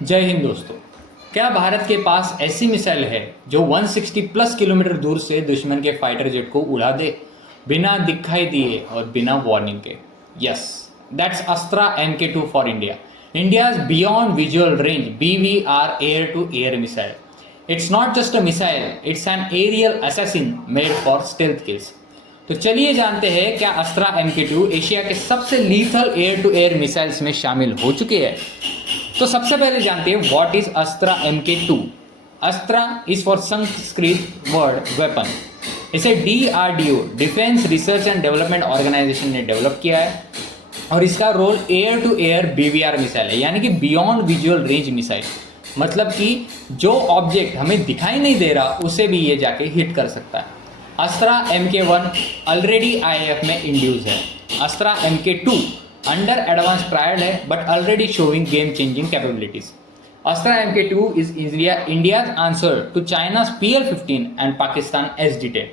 जय हिंद दोस्तों। क्या भारत के पास ऐसी मिसाइल है जो 160 प्लस किलोमीटर दूर से दुश्मन के फाइटर जेट को उड़ा दे बिना दिखाई दिए और बिना वार्निंग के? Yes, that's Astra MK2 for India, India's beyond visual range BVR air to air missile. It's not just a missile, it's an aerial assassin made for stealth kills. तो चलिए जानते हैं क्या अस्त्रा MK2 एशिया के सबसे lethal air to air missiles में शामिल हो चुके हैं। तो सबसे पहले जानते हैं what is Astra MK2। Astra is for Sanskrit word weapon. इसे DRDO defence research and development organisation ने डेवलप किया है और इसका role air to air BVR missile है, यानी कि बियॉन्ड विजुअल रेंज मिसाइल। मतलब कि जो ऑब्जेक्ट हमें दिखाई नहीं दे रहा उसे भी ये जाके हिट कर सकता है। अस्त्रा MK1 ऑलरेडी IAF में इंड्यूस है। Astra MK2 under advance trial है but already showing game changing capabilities. Astra MK2 is India's answer to China's PL-15 and Pakistan SD-10,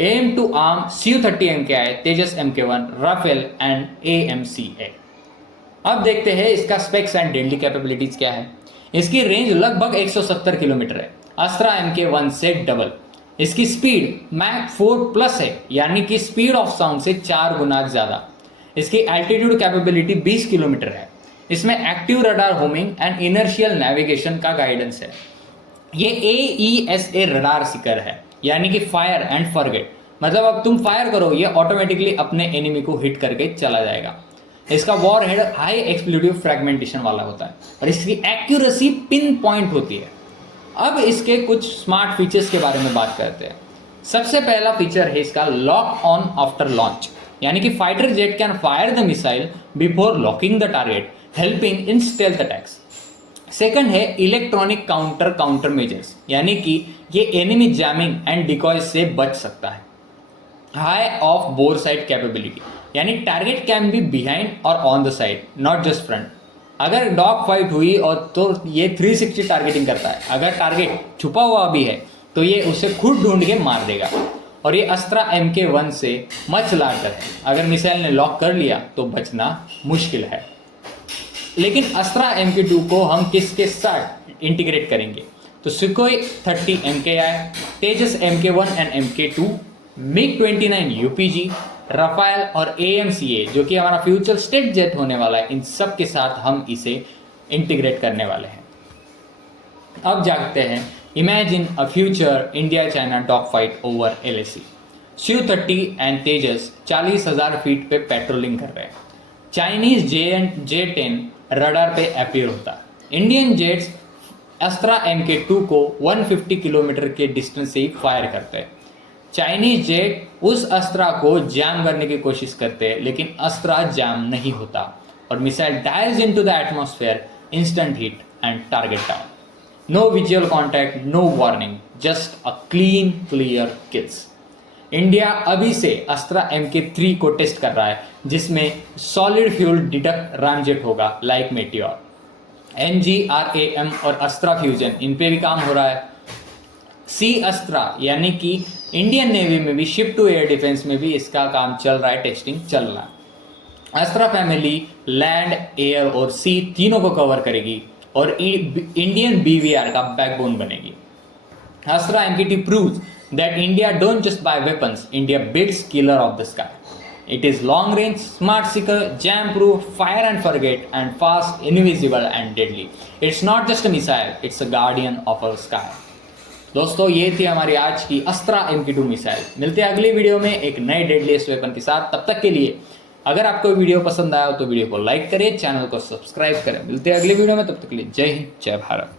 aim to arm Su-30 MKI, Tejas MK1, Rafale and AMCA। अब देखते हैं इसका specs and deadly capabilities क्या है। इसकी range लगभग 170 kilometre है, अस्त्रा MK1 से डबल। इसकी स्पीड मैक 4+ है, यानी कि स्पीड ऑफ साउंड से 4 गुना ज़्यादा। इसकी एल्टीट्यूड कैपेबिलिटी 20 किलोमीटर है। इसमें active radar homing and inertial navigation का गाइडेंस है। ये AESA रडार सीकर है, यानी कि फायर एंड फॉरगेट। मतलब अब तुम फायर करो ये ऑटोमेटिकली अपने एनिमी को हिट करके चला जाएगा। इसका war head high explosive fragmentation वाला होता है और इसकी एक्यूरेसी पिन पॉइंट होती है। अब इसके कुछ स्मार्ट फीचर्स के बारे में बात करते हैं। सबसे पहला फीचर है इसका लॉक ऑन आफ्टर लॉन्च, यानी कि fighter jet can fire the missile before locking the target, helping in stealth attacks. Second है इलेक्ट्रॉनिक काउंटर मेजर्स, यानी कि ये एनिमी जैमिंग एंड डिकॉय से बच सकता है। High of bore side capability, यानी टारगेट कैन बी बिहाइंड और on the side, not just front. अगर डॉग फाइट हुई और तो ये 360 टारगेटिंग करता है। अगर टारगेट छुपा हुआ भी है तो ये उसे खुद ढूंढ के मार देगा। और ये अस्त्रा MK1 से मच लार्जर है। अगर मिसाइल ने लॉक कर लिया तो बचना मुश्किल है। लेकिन अस्त्रा MK2 को हम किसके साथ इंटीग्रेट करेंगे? तो Sukhoi 30 MKI, Tejas MK1 and MK2, MiG-29 UPG, Rafale और AMCA जो कि हमारा फ्यूचर स्टेट जेट होने वाला है, इन सब के साथ हम इसे इंटीग्रेट करने वाले हैं। अब जानते हैं imagine a future India China dog fight over LAC। Su-30 and Tejas 40,000 feet पे पेट्रोलिंग कर रहे हैं। चाइनीज J10 रडार पे अपीयर होता है। इंडियन जेट्स अस्त्रा MK2 को 150 किलोमीटर के डिस्टेंस से ही फायर करते हैं। चाइनीज जेट उस अस्त्रा को जैम करने की कोशिश करते हैं, लेकिन अस्त्रा जैम नहीं होता और missile dives into the atmosphere, instant hit and target down. No visual contact, no warning, just a clean, clear kills. India अभी से अस्त्रा MK3 को टेस्ट कर रहा है, जिसमें सॉलिड फ्यूल डिडक्ट रामजेट होगा लाइक मेटियोर। NGRAM और अस्त्रा फ्यूजन इन पे भी काम हो रहा है। सी अस्त्रा यानी कि इंडियन नेवी में भी शिप टू एयर डिफेंस में भी इसका काम चल रहा है, टेस्टिंग चल रहा है। अस्त्रा फैमिली लैंड, एयर और सी तीनों को कवर करेगी और इंडियन BVR का बैकबोन बनेगी। अस्त्रा MK2 proves that India don't just buy weapons, India builds killer of the sky. It is long range, smart seeker, jam proof, fire and forget, and fast, invisible and deadly. It's not just a missile, it's a guardian of our sky. दोस्तों ये थी हमारी आज की अस्त्रा MK2 missile. मिलते हैं अगली video में एक नए डेडलीस्ट वेपन के साथ। तब तक के लिए अगर आपको वीडियो पसंद आया तो वीडियो को लाइक करें, चैनल को सब्सक्राइब करें। मिलते हैं अगली वीडियो में, तब तक के लिए जय हिंद, जय भारत।